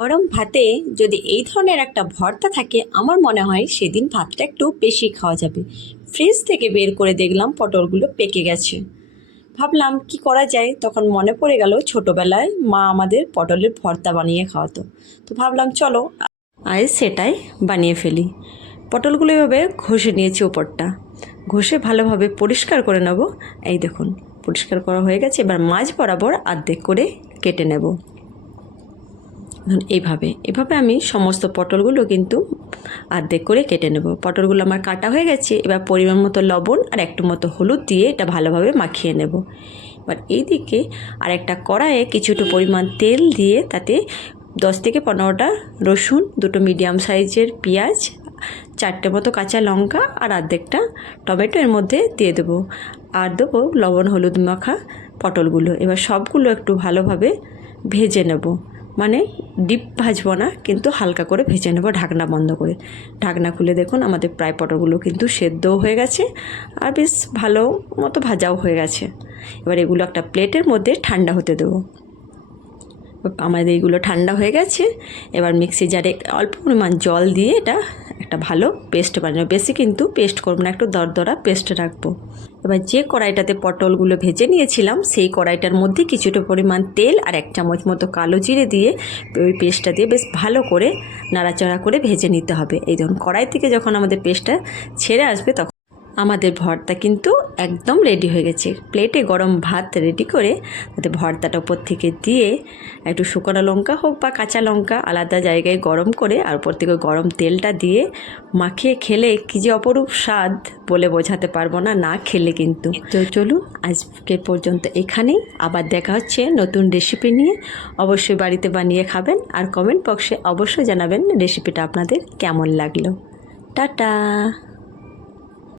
গরম ভাতে যদি এই ধরনের একটা ভর্তা থাকে আমার মনে হয় সেদিন ভাতটা একটু বেশি খাওয়া যাবে। ফ্রিজ থেকে বের করে দেখলাম পটলগুলো পেকে গেছে। ভাবলাম কি করা যায়, তখন মনে পড়ে গেল ছোটবেলায় মা আমাদের পটলের ভর্তা বানিয়ে খাওয়াতো। তো ভাবলাম চলো আজ সেটাই বানিয়ে ফেলি। পটলগুলো এভাবে ঘষে নিয়েছি ওপরটা, ঘষে ভালোভাবে পরিষ্কার করে নেব। এই দেখুন পরিষ্কার করা হয়ে গেছে। এবার মাঝ বরাবর অর্ধেক করে কেটে নেব। এইভাবে এভাবে আমি সমস্ত পটলগুলো কিন্তু অর্ধেক করে কেটে নেব। পটলগুলো আমার কাটা হয়ে গেছে। এবার পরিমাণ মতো লবণ আর একটু মতো হলুদ দিয়ে এটা ভালোভাবে মাখিয়ে নেব। এবার এইদিকে আর একটা কড়াইয়ে কিছুটা পরিমাণ তেল দিয়ে তাতে 10 থেকে 15টা রসুন, দুটো মিডিয়াম সাইজের পেঁয়াজ, 4টে মতো কাঁচা লঙ্কা আর অর্ধেকটা টমেটো এর মধ্যে দিয়ে দেবো। আর দেবো লবণ হলুদ মাখা পটলগুলো। এবার সবগুলো একটু ভালোভাবে ভেজে নেব, মানে ডিপ ভাজবো না, কিন্তু হালকা করে ভেজে নেব ঢাকনা বন্ধ করে। ঢাকনা খুলে দেখুন আমাদের প্রায় পটলগুলো কিন্তু সেদ্ধও হয়ে গেছে আর বেশ ভালো মতো ভাজাও হয়ে গেছে। এবার এগুলো একটা প্লেটের মধ্যে ঠান্ডা হতে দেবো। আমাদের এইগুলো ঠান্ডা হয়ে গেছে। এবার মিক্সি জারে অল্প পরিমাণ জল দিয়ে এটা একটা ভালো পেস্ট বানাবো। বেশি কিন্তু পেস্ট করবো না, একটু দরদরা পেস্ট রাখবো। এবার যে কড়াইটাতে পটলগুলো ভেজে নিয়েছিলাম সেই কড়াইটার মধ্যে কিছুটা পরিমাণ তেল আর 1 চামচ মতো কালো জিরে দিয়ে ওই পেস্টটা দিয়ে বেশ ভালো করে নাড়াচাড়া করে ভেজে নিতে হবে। এই ধরুন কড়াই থেকে যখন আমাদের পেস্টটা ছেড়ে আসবে তখন আমাদের ভর্তা কিন্তু একদম রেডি হয়ে গেছে। প্লেটে গরম ভাত রেডি করে তাতে ভর্তাটা উপর থেকে দিয়ে একটু শুকনো লঙ্কা হোক বা কাঁচা লঙ্কা আলাদা জায়গায় গরম করে আর উপর থেকে গরম তেলটা দিয়ে মাখিয়ে খেলে কী যে অপরূপ স্বাদ বলে বোঝাতে পারবো না, না খেলে কিন্তু। তো চলুন আজকে পর্যন্ত এখানেই, আবার দেখা হচ্ছে নতুন রেসিপি নিয়ে। অবশ্যই বাড়িতে বানিয়ে খাবেন আর কমেন্ট বক্সে অবশ্যই জানাবেন রেসিপিটা আপনাদের কেমন লাগলো। টাটা।